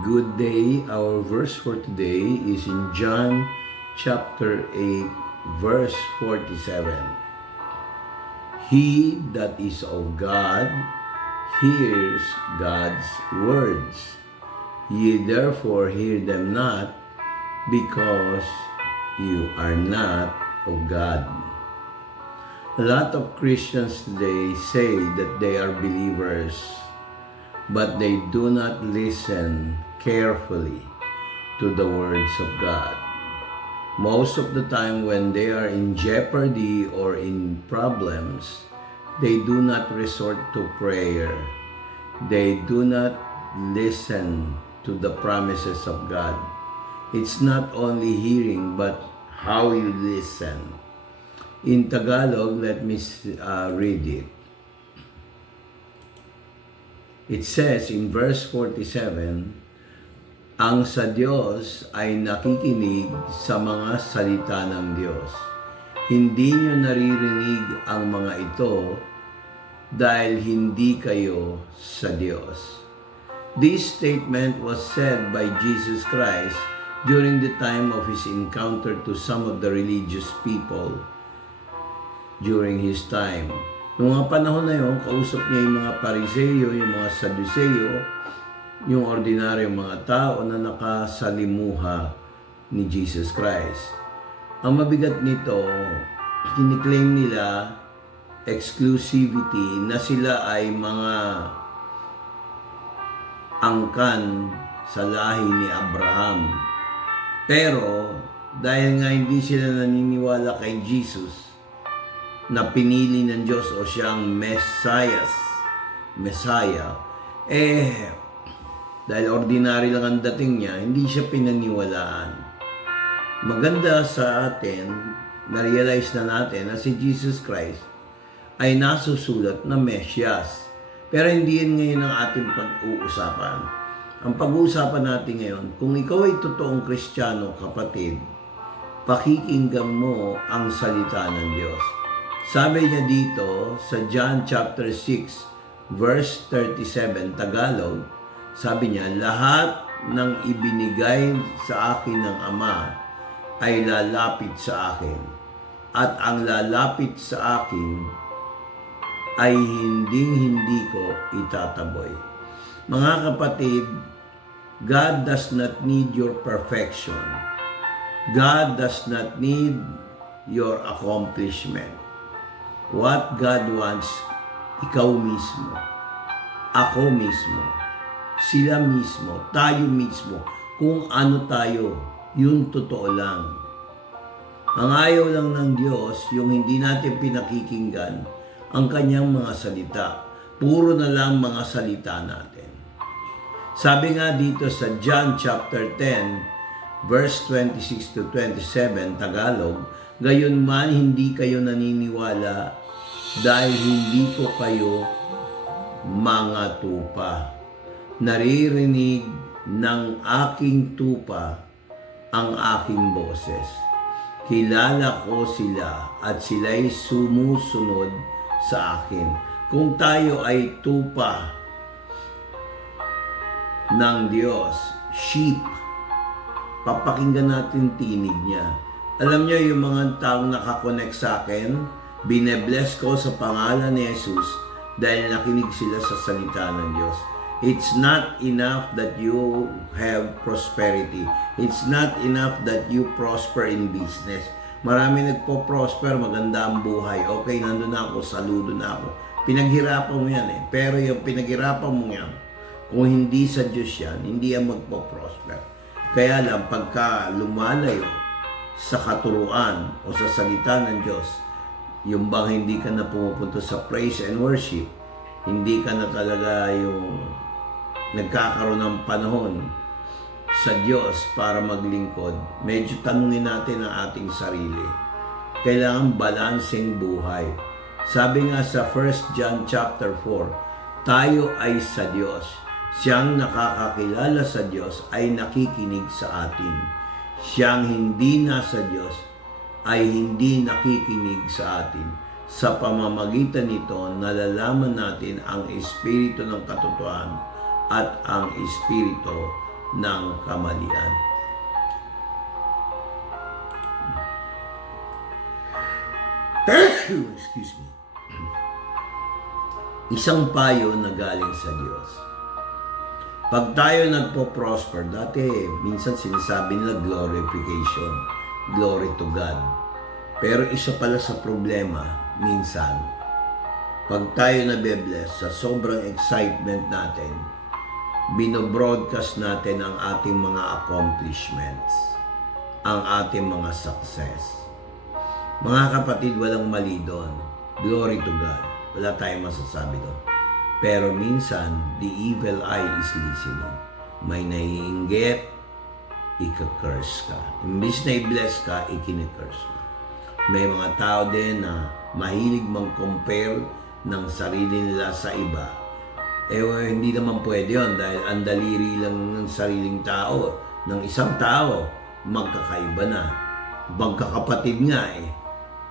Good day. Our verse for today is in John chapter 8, verse 47. He that is of God hears God's words. Ye therefore hear them not, because you are not of God. A lot of Christians today say that they are believers, but they do not listen carefully to the words of God. Most of the time when they are in jeopardy or in problems, they do not resort to prayer. They do not listen to the promises of God. It's not only hearing, but how you listen. In Tagalog, let me read it. It says in verse 47, ang sa Diyos ay nakikinig sa mga salita ng Diyos. Hindi nyo naririnig ang mga ito dahil hindi kayo sa Diyos. This statement was said by Jesus Christ during the time of His encounter to some of the religious people during His time. Noong mga panahon na yun, kausap niya yung mga Pariseyo, yung mga Saduseyo, yung ordinaryong mga tao na nakasalimuha ni Jesus Christ. Ang mabigat nito, kiniklaim nila exclusivity na sila ay mga angkan sa lahi ni Abraham. Pero dahil nga hindi sila naniniwala kay Jesus, na pinili ng Diyos o siyang Messiah, dahil ordinary lang ang dating niya, hindi siya pinaniwalaan. Maganda sa atin, na-realize na natin na si Jesus Christ ay nasusulat na Mesias. Pero hindi yan ngayon ang ating pag-uusapan. Ang pag-uusapan natin ngayon, kung ikaw ay totoong Kristiyano, kapatid, pakikinggan mo ang salita ng Diyos. Sabi niya dito sa John chapter 6 verse 37 Tagalog, sabi niya, lahat ng ibinigay sa akin ng Ama ay lalapit sa akin, at ang lalapit sa akin ay hindi ko itataboy. Mga kapatid, God does not need your perfection. God does not need your accomplishment. What God wants, ikaw mismo, ako mismo, sila mismo, tayo mismo, kung ano tayo, yun totoo lang. Ang ayaw lang ng Diyos, yung hindi natin pinakikinggan ang kanyang mga salita. Puro na lang mga salita natin. Sabi nga dito sa John chapter 10, verse 26 to 27, Tagalog, gayon man hindi kayo naniniwala dahil hindi ko kayo mga tupa. Naririnig ng aking tupa ang aking boses. Kilala ko sila at sila'y sumusunod sa akin. Kung tayo ay tupa ng Diyos, sheep, papakinggan natin tinig niya. Alam niyo yung mga taong nakakonect sa akin, binebless ko sa pangalan ni Jesus dahil nakinig sila sa salita ng Diyos. It's not enough that you have prosperity. It's not enough that you prosper in business. Marami nagpo-prosper, maganda ang buhay. Okay, nandun na ako, saludo na ako. Pinaghirapan mo yan eh. Pero yung pinaghirapan mo yan, kung hindi sa Diyos yan, hindi yan magpo-prosper. Kaya lang, pagka lumalayo sa katuruan o sa salita ng Diyos, yung bang hindi ka na pumupunta sa praise and worship, hindi ka na talaga yung nagkakaroon ng panahon sa Diyos para maglingkod, medyo tanungin natin ang ating sarili. Kailangan balancing buhay. Sabi nga sa 1 John chapter 4, tayo ay sa Diyos. Siyang nakakakilala sa Diyos ay nakikinig sa atin. Siyang hindi nasa Diyos ay hindi nakikinig sa atin. Sa pamamagitan nito, nalalaman natin ang espiritu ng katotohanan at ang espiritu ng kamalian. Excuse me. Isang payo na galing sa Diyos. Pag tayo nagpo-prosper, dati minsan sinasabi nila glorification, glory to God. Pero isa pala sa problema, minsan, pag tayo nabe-bless sa sobrang excitement natin, binobroadcast natin ang ating mga accomplishments, ang ating mga success. Mga kapatid, walang mali doon. Glory to God. Wala tayong masasabi doon. Pero minsan, the evil eye is listening. May naiinggit, ika-curse ka. Imbis na i-bless ka, ikini-curse ka. May mga tao din na mahilig mang-compare ng sarili nila sa iba. Hindi naman pwede yun dahil ang daliri lang ng sariling tao, ng isang tao, magkakaiba na. Magkakapatid nga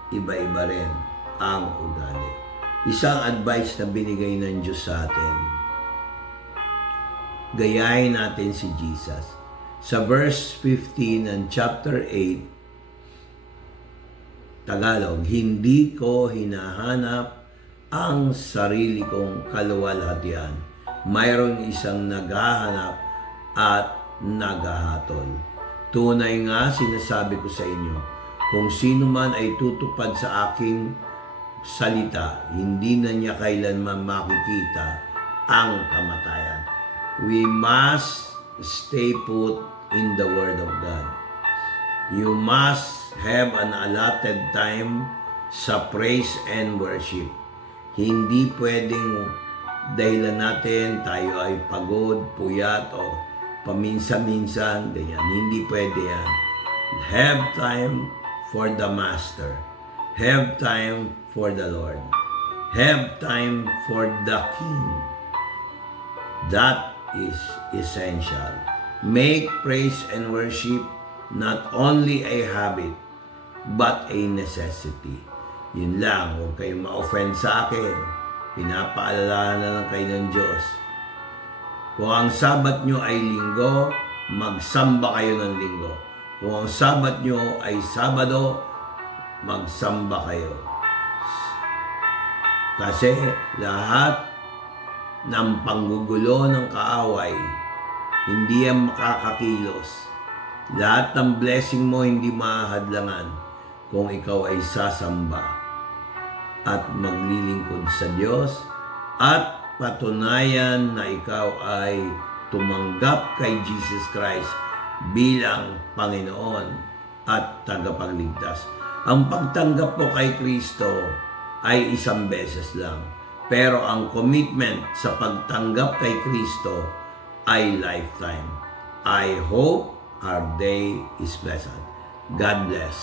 iba-iba rin ang ugali. Isang advice na binigay ng Diyos sa atin, gayahin natin si Jesus. Sa verse 15 ng chapter 8, Tagalog, hindi ko hinahanap ang sarili kong kaluwalhatian. Mayroon isang naghahanap at naghahatol. Tunay nga, sinasabi ko sa inyo, kung sino man ay tutupad sa aking salita, hindi na niya kailanman makikita ang kamatayan. We must stay put in the Word of God. You must have an allotted time sa praise and worship. Hindi pwedeng dahilan natin tayo ay pagod, puyat o paminsan-minsan, ganyan. Hindi pwede yan. Have time for the Master. Have time for the Lord. Have time for the King. That is essential. Make praise and worship not only a habit, but a necessity. Yun lang, huwag kayong ma-offend sa akin. Pinapaalala na lang kayo ng Diyos. Kung ang Sabat nyo ay linggo, magsamba kayo ng linggo. Kung ang Sabat nyo ay Sabado, magsamba kayo. Kasi lahat ng panggugulo ng kaaway, hindi yan makakakilos. Lahat ng blessing mo hindi mahadlangan kung ikaw ay sasamba at maglilingkod sa Diyos at patunayan na ikaw ay tumanggap kay Jesus Christ bilang Panginoon at tagapagligtas. Ang pagtanggap mo kay Kristo ay isang beses lang. Pero ang commitment sa pagtanggap kay Kristo ay lifetime. I hope our day is pleasant. God bless.